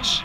pitch.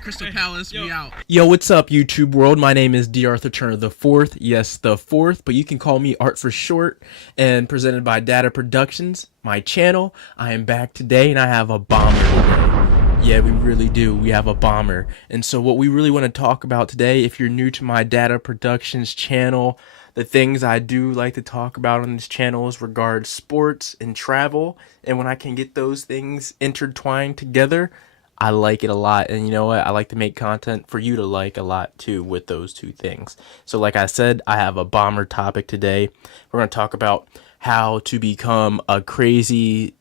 Crystal Palace, we out. Yo, what's up, YouTube world? My name is D.A.T.A Turner the Fourth. Yes, the Fourth, but you can call me Art for short. And presented by D.A.T.A Productions, my channel. I am back today, and I have a bomber today. Yeah, we really do. We have a bomber. And so what we really want to talk about today, if you're new to my D.A.T.A Productions channel, the things I do like to talk about on this channel is regards sports and travel. And when I can get those things intertwined together, I like it a lot. And you know what? I like to make content for you to like a lot too with those two things. So like I said, I have a bomber topic today. We're going to talk about how to become a crazy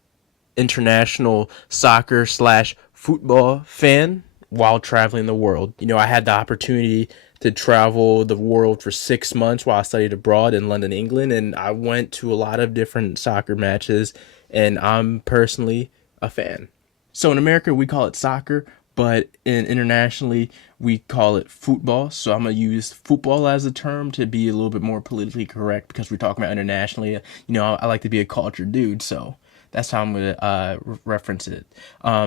international soccer / football fan while traveling the world. You know, I had the opportunity to travel the world for 6 months while I studied abroad in London, England, and I went to a lot of different soccer matches, and I'm personally a fan. So in America, we call it soccer, but internationally, we call it football. So I'm going to use football as a term to be a little bit more politically correct because we're talking about internationally. You know, I like to be a cultured dude, so that's how I'm going to reference it.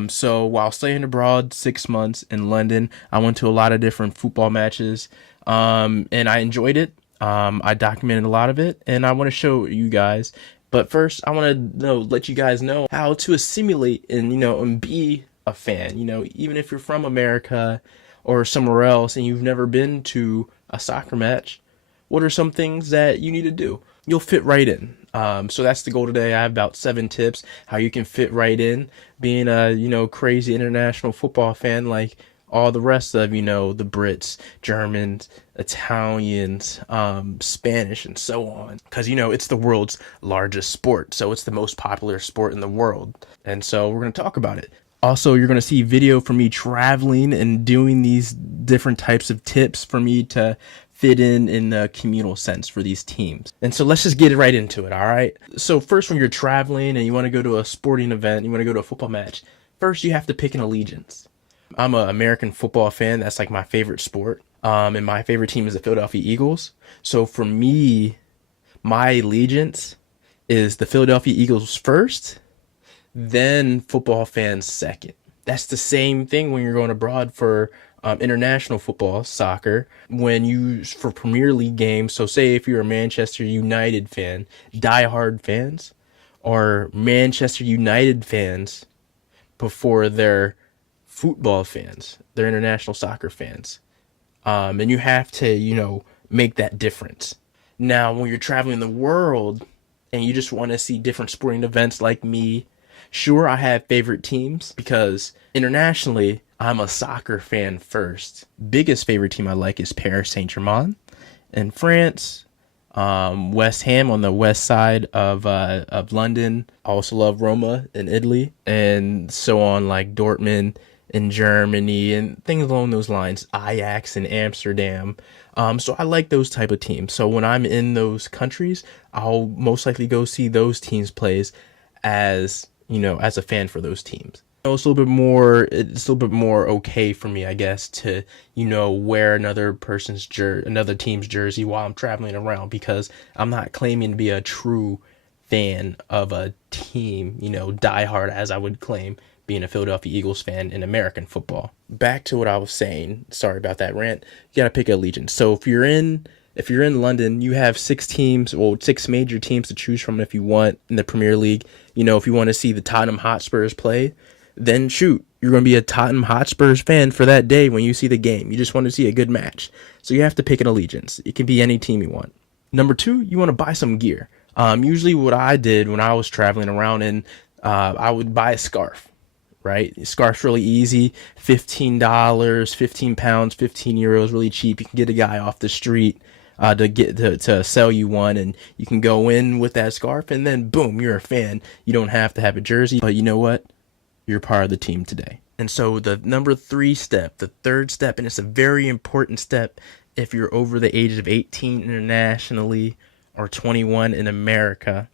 So while staying abroad 6 months in London, I went to a lot of different football matches, and I enjoyed it. I documented a lot of it, and I want to show you guys. But first, I want to let you guys know how to assimilate and be a fan. You know, even if you're from America or somewhere else and you've never been to a soccer match, what are some things that you need to do? You'll fit right in. So that's the goal today. I have about 7 tips how you can fit right in, being a crazy international football fan like all the rest of the Brits, Germans, Italians, Spanish, and so on. Because it's the world's largest sport, so it's the most popular sport in the world, and so we're going to talk about it. Also, you're going to see video from me traveling and doing these different types of tips for me to fit in a communal sense for these teams. And so let's just get right into it, all right? So first, when you're traveling and you want to go to a sporting event, you want to go to a football match, first you have to pick an allegiance. I'm an American football fan. That's like my favorite sport. And my favorite team is the Philadelphia Eagles. So for me, my allegiance is the Philadelphia Eagles first, then football fans second. That's the same thing when you're going abroad for international football, soccer. For Premier League games, so say if you're a Manchester United fan, diehard fans, or Manchester United fans before their football fans, they're international soccer fans, and you have to make that difference. Now when you're traveling the world and you just want to see different sporting events like me, sure, I have favorite teams because internationally I'm a soccer fan first. Biggest favorite team I like is Paris Saint-Germain in France, West Ham on the west side of London. I also love Roma in Italy, and so on, like Dortmund in Germany and things along those lines, Ajax in Amsterdam. So I like those type of teams. So when I'm in those countries, I'll most likely go see those teams plays as a fan for those teams. It's a little bit more okay for me, I guess, to wear another team's jersey while I'm traveling around, because I'm not claiming to be a true fan of a team, diehard as I would claim being a Philadelphia Eagles fan in American football. Back to what I was saying. Sorry about that rant. You gotta pick an allegiance. So if you're in London, you have 6 major teams to choose from if you want in the Premier League. If you want to see the Tottenham Hotspurs play, then shoot, you're going to be a Tottenham Hotspurs fan for that day when you see the game. You just want to see a good match. So you have to pick an allegiance. It can be any team you want. Number 2, you want to buy some gear. Usually what I did when I was traveling around, I would buy a scarf. Right? Scarf's really easy. $15, 15 pounds, 15 euros, really cheap. You can get a guy off the street to sell you one, and you can go in with that scarf, and then boom, you're a fan. You don't have to have a jersey, but you know what? You're part of the team today. And so the number 3 step, the third step, and it's a very important step if you're over the age of 18 internationally or 21 in America,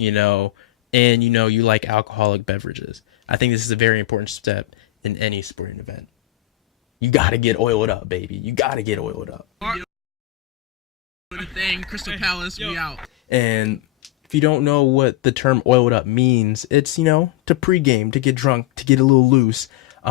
and you like alcoholic beverages. I think this is a very important step in any sporting event. You got to get oiled up, baby. You got to get oiled up. Crystal Palace, we out. And if you don't know what the term oiled up means, it's, to pregame, to get drunk, to get a little loose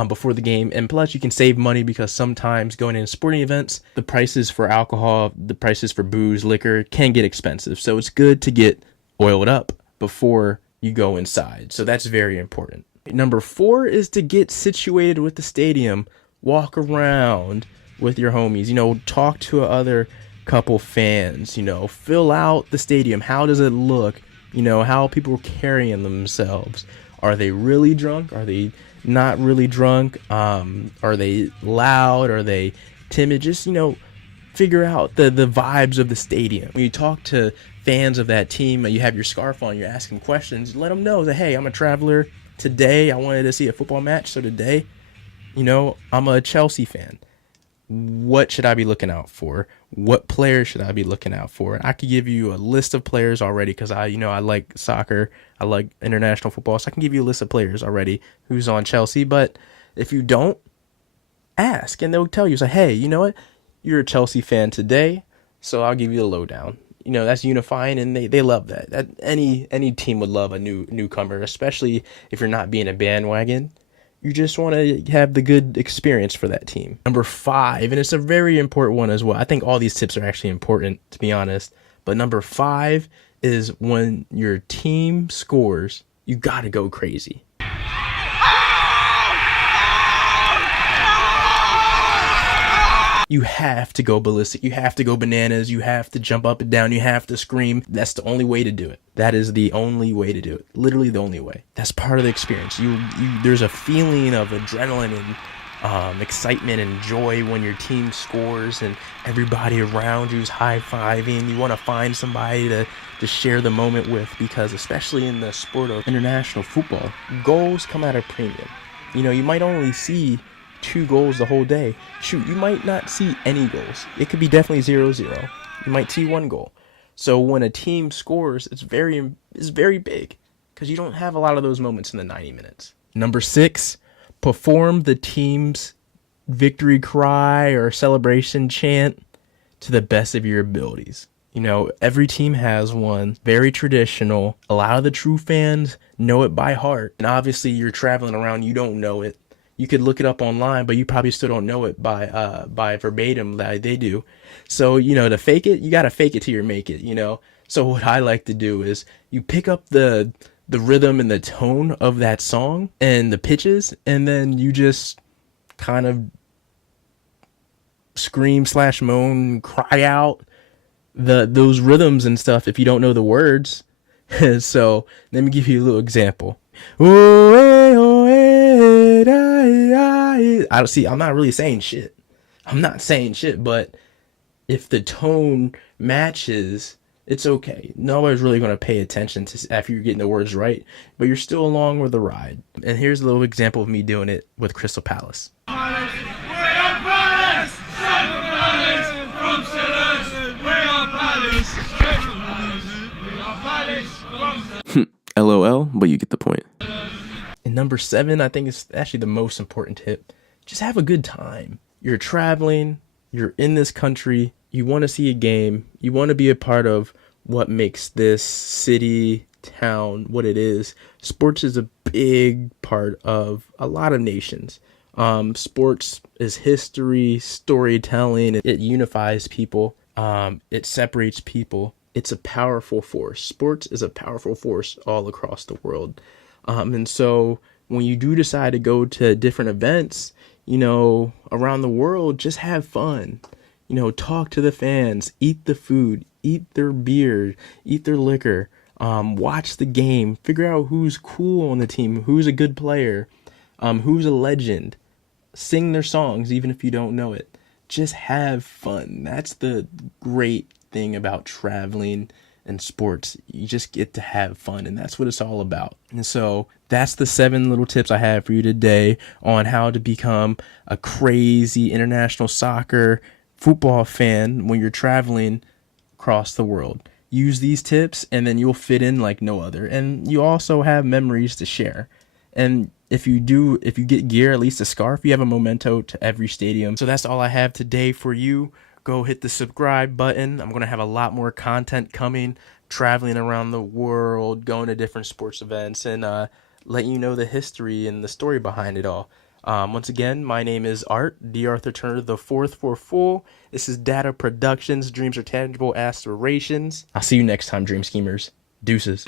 before the game. And plus, you can save money because sometimes going into sporting events, the prices for alcohol, the prices for booze, liquor can get expensive. So it's good to get oiled up before you go inside. So that's very important. Number 4 is to get situated with the stadium. Walk around with your homies, talk to other couple fans, fill out the stadium. How does it look? How people are carrying themselves. Are they really drunk? Are they not really drunk? Are they loud? Are they timid? Just, figure out the vibes of the stadium. When you talk to fans of that team, you have your scarf on, you're asking questions, let them know that, hey, I'm a traveler. Today, I wanted to see a football match. So today, I'm a Chelsea fan. What should I be looking out for? What players should I be looking out for? I could give you a list of players already because I like soccer. I like international football. So I can give you a list of players already who's on Chelsea. But if you don't, ask and they'll tell you, say, hey, you know what? You're a Chelsea fan today, so I'll give you the lowdown. That's unifying, and they love that. That any team would love a newcomer, especially if you're not being a bandwagon. You just want to have the good experience for that team. Number 5, and it's a very important one as well. I think all these tips are actually important, to be honest. But number 5 is when your team scores, you got to go crazy. You have to go ballistic. You have to go bananas. You have to jump up and down. You have to scream. That's the only way to do it. That is the only way to do it. Literally the only way. That's part of the experience. There's a feeling of adrenaline and excitement and joy when your team scores and everybody around you is high-fiving. You want to find somebody to share the moment with, because especially in the sport of international football, goals come at a premium. You might only see 2 goals the whole day. Shoot, you might not see any goals. It could be definitely 0-0. You might see 1 goal. So when a team scores, it's very big, because you don't have a lot of those moments in the 90 minutes. Number 6, perform the team's victory cry or celebration chant to the best of your abilities. Every team has one, very traditional. A lot of the true fans know it by heart. And obviously you're traveling around, you don't know it. You could look it up online, but you probably still don't know it by verbatim like they do. So, to fake it, you got to fake it till you make it, So what I like to do is you pick up the rhythm and the tone of that song and the pitches, and then you just kind of scream/moan, cry out those rhythms and stuff if you don't know the words. So let me give you a little example. I don't see. I'm not really saying shit. But if the tone matches, it's okay. Nobody's really going to pay attention to after you're getting the words right, but you're still along with the ride. And here's a little example of me doing it with Crystal Palace. LOL, but you get the point. And number 7, I think is actually the most important tip. Just have a good time. You're traveling, you're in this country, you want to see a game, you want to be a part of what makes this city, town, what it is. Sports is a big part of a lot of nations. Sports is history, storytelling, it unifies people, it separates people. It's a powerful force. Sports is a powerful force all across the world. And so when you do decide to go to different events, around the world, just have fun. Talk to the fans, eat the food, eat their beer, eat their liquor, watch the game, figure out who's cool on the team, who's a good player, who's a legend, sing their songs, even if you don't know it. Just have fun. That's the great thing about traveling and sports. You just get to have fun, and that's what it's all about. And so that's the 7 little tips I have for you today on how to become a crazy international soccer football fan when you're traveling across the world. Use these tips and then you'll fit in like no other, and you also have memories to share. And if you get gear, at least a scarf, you have a memento to every stadium. So that's all I have today for you. Go hit the subscribe button. I'm going to have a lot more content coming traveling around the world, going to different sports events, and let you know the history and the story behind it all. Once again, my name is Art, D. Arthur Turner the fourth for full. This is D.A.T.A. Productions. Dreams are tangible aspirations. I'll see you next time, Dream Schemers. Deuces.